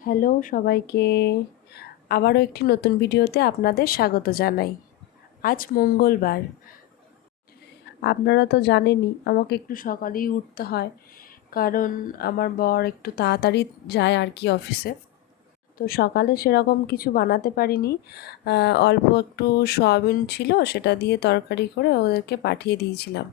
Hello সবাইকে। আবারও একটি নতুন ভিডিওতে আপনাদের স্বাগত জানাই। আজ মঙ্গলবার। আপনারা তো জানেনই, আমাকে একটু সকালেই উঠতে হয়, কারণ আমার বর একটু তাড়াতাড়ি যায় আর কি অফিসে। তো সকালে সেরকম কিছু বানাতে পারিনি। অল্প একটু সয়াবিন ছিল, সেটা দিয়ে তরকারি করে ওদেরকে পাঠিয়ে দিয়েছিলাম।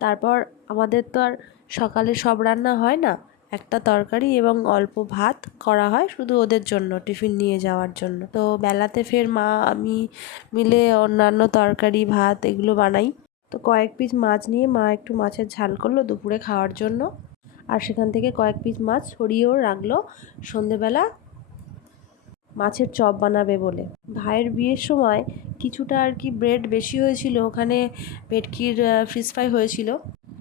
তারপর আমাদের তো আর সকালে সব রান্না হয় না একটা তরকারি এবং অল্প ভাত করা হয় শুধু ওদের জন্য, টিফিন নিয়ে যাওয়ার জন্য। তো বেলাতে ফের মা, আমি মিলে অন্যান্য তরকারি, ভাত এগুলো বানাই। তো কয়েক পিস মাছ নিয়ে মা একটু মাছের ঝাল করল দুপুরে খাওয়ার জন্য। আর সেখান থেকে কয়েক পিস মাছ সরিয়েও রাখল সন্ধেবেলা মাছের চপ বানাবে বলে। ভাইয়ের বিয়ের সময় কিছুটা আর কি ব্রেড বেশি হয়েছিল, ওখানে পেটকির ফিশ ফ্রাই হয়েছিল।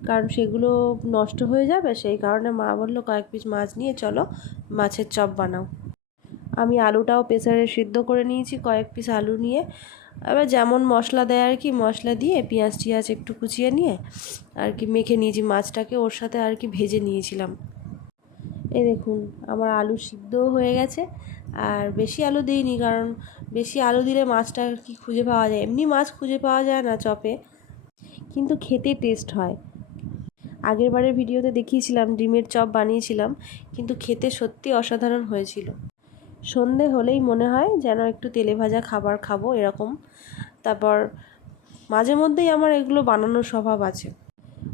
কারণ সেগুলো নষ্ট হয়ে যাবে, সেই কারণে মা বলল, কয়েক পিস মাছ নিয়ে চলো, মাছের চপ বানাও। আমি আলুটাও প্রেসারে সিদ্ধ করে নিয়েছি, কয়েক পিস আলু নিয়ে। এবার যেমন মশলা দেয় আর কি, মশলা দিয়ে পেঁয়াজ টিয়াজ একটু কুচিয়ে নিয়ে আর কি মেখে নিয়েছি, মাছটাকে ওর সাথে আর কি ভেজে নিয়েছিলাম। এ দেখুন, আমার আলু সিদ্ধও হয়ে গেছে, আর বেশি আলু দিইনি কারণ বেশি আলু দিলে মাছটা আর কি খুঁজে পাওয়া যায়, এমনি মাছ খুঁজে পাওয়া যায় না চপে। কিন্তু খেতে টেস্ট হয়। আগের বারের ভিডিওতে দেখিয়েছিলাম, ডিমের চপ বানিয়েছিলাম, কিন্তু খেতে সত্যি অসাধারণ হয়েছিল। সন্ধে হলেই মনে হয় যেন একটু তেলে ভাজা খাবার খাব এরকম। তারপর মাঝে মধ্যেই আমার এগুলো বানানোর স্বভাব আছে।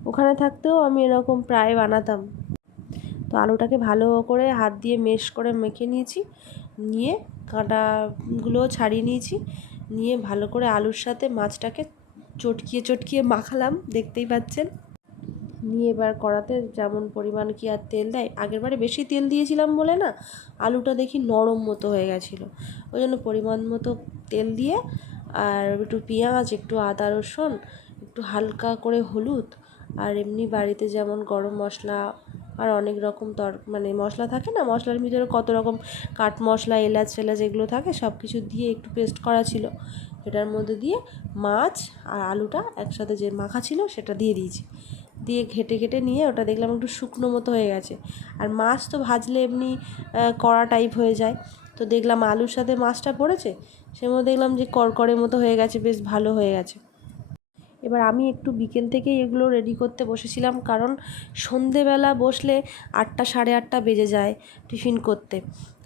ওখানে থাকতেও আমি এরকম প্রায় বানাতাম। তো আলুটাকে ভালো করে হাত দিয়ে মেশ করে মেখে নিয়েছি, নিয়ে কাঁটাগুলো ছাড়িয়ে নিয়েছি, নিয়ে ভালো করে আলুর সাথে মাছটাকে চটকিয়ে চটকিয়ে মাখালাম, দেখতেই পাচ্ছেন। নিয়ে এবার কড়াতে যেমন পরিমাণ কি আর তেল দেয় আগেরবারে বেশি তেল দিয়েছিলাম বলে না, আলুটা দেখি নরম মতো হয়ে গেছিল। ওই জন্য পরিমাণ মতো তেল দিয়ে আর একটু পেঁয়াজ, একটু আদা, রসুন, একটু হালকা করে হলুদ আর এমনি বাড়িতে যেমন গরম মশলা আর অনেক রকম তর মানে মশলা থাকে না, মশলার ভিতরে কত রকম কাঠ মশলা, এলাচ এলাচ এগুলো থাকে সব কিছু দিয়ে একটু পেস্ট করা ছিল। সেটার মধ্যে দিয়ে মাছ আর আলুটা একসাথে যে মাখা ছিল সেটা দিয়ে দিয়েছি। দিয়ে ঘেটে ঘেটে নিয়ে ওটা দেখলাম একটু শুকনো মতো হয়ে গেছে। আর মাছ তো ভাজলে এমনি কড়া টাইপ হয়ে যায়। তো দেখলাম আলুর সাথে মাছটা পড়েছে সে মধ্যে দেখলাম যে কড়কড়ের মতো হয়ে গেছে, বেশ ভালো হয়ে গেছে। এবার আমি একটু বিকেল থেকেই এগুলো রেডি করতে বসেছিলাম, কারণ সন্ধেবেলা বসলে আটটা সাড়ে আটটা বেজে যায় টিফিন করতে।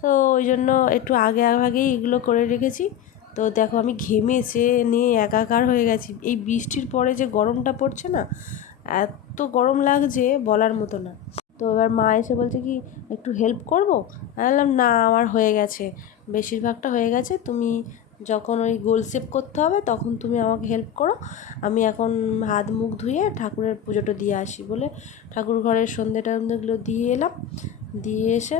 তো ওই জন্য একটু আগে আগেই এগুলো করে রেখেছি। তো দেখো আমি ঘেমে সে নিয়ে একাকার হয়ে গেছি। এই বৃষ্টির পরে যে গরমটা পড়ছে না এত গরম লাগছে বলার মতো না। তো এবার মা এসে বলছে কি, একটু হেল্প করব? আমি বললাম, না, আমার হয়ে গেছে। বেশিরভাগটা হয়ে গেছে। তুমি যখন ওই গোল শেপ করতে হবে, তখন তুমি আমাকে হেল্প করো। আমি এখন হাত মুখ ধুয়ে ঠাকুরের পুজোটা দিয়ে আসি বলে ঠাকুর ঘরের সন্ধে টন্ধেগুলো দিয়ে এলাম। দিয়ে এসে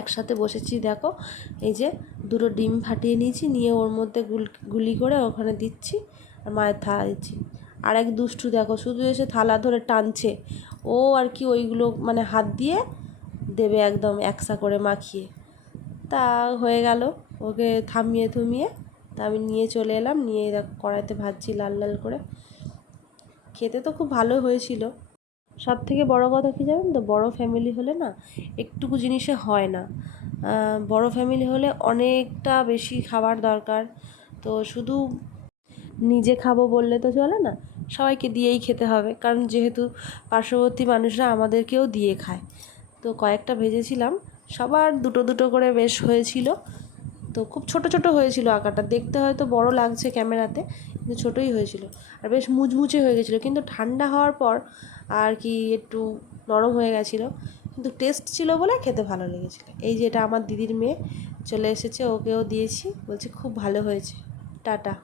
একসাথে বসেছি, দেখো, এই যে দুটো ডিম ফাটিয়ে নিয়েছি, নিয়ে ওর মধ্যে গুলি করে ওখানে দিচ্ছি, আর মায়ের থালা দিচ্ছি। আর এক দুষ্টু দেখো, শুধু এসে থালা ধরে টানছে। ও আর কি ওইগুলো মানে হাত দিয়ে দেবে একদম একসা করে মাখিয়ে। তা হয়ে গেল, ওকে থামিয়ে থুমিয়ে তা আমি নিয়ে চলে এলাম, নিয়ে দেখো কড়াইতে ভাজছি লাল লাল করে। খেতে তো খুব ভালো হয়েছিল। সব থেকে বড় কথা কী জানেন তো, বড় ফ্যামিলি হলে না একটুকু জিনিসে হয় না। বড় ফ্যামিলি হলে অনেকটা বেশি খাবার দরকার। তো শুধু নিজে খাব বললে তো চলে না। সবাইকে দিয়েই খেতে হবে। কারণ যেহেতু পার্শ্ববর্তী মানুষরা আমাদেরকেও দিয়ে খায়। তো কয়েকটা ভেজেছিলাম। সবার দুটো দুটো করে বেশ হয়েছিল। তো খুব ছোট ছোট হয়েছিল আঁকাটা দেখতে হয়তো বড় লাগছে ক্যামেরাতে, কিন্তু ছোটোই হয়েছিল। আর বেশ মুচমুচে হয়ে গেছিল। কিন্তু ঠান্ডা হওয়ার পর আর কি একটু নরম হয়ে গেছিল। কিন্তু টেস্ট ছিল বলে খেতে ভালো লেগেছিলো। এই যে এটা আমার দিদির মেয়ে চলে এসেছে, ওকেও দিয়েছি। বলছে খুব ভালো হয়েছে। টাটা।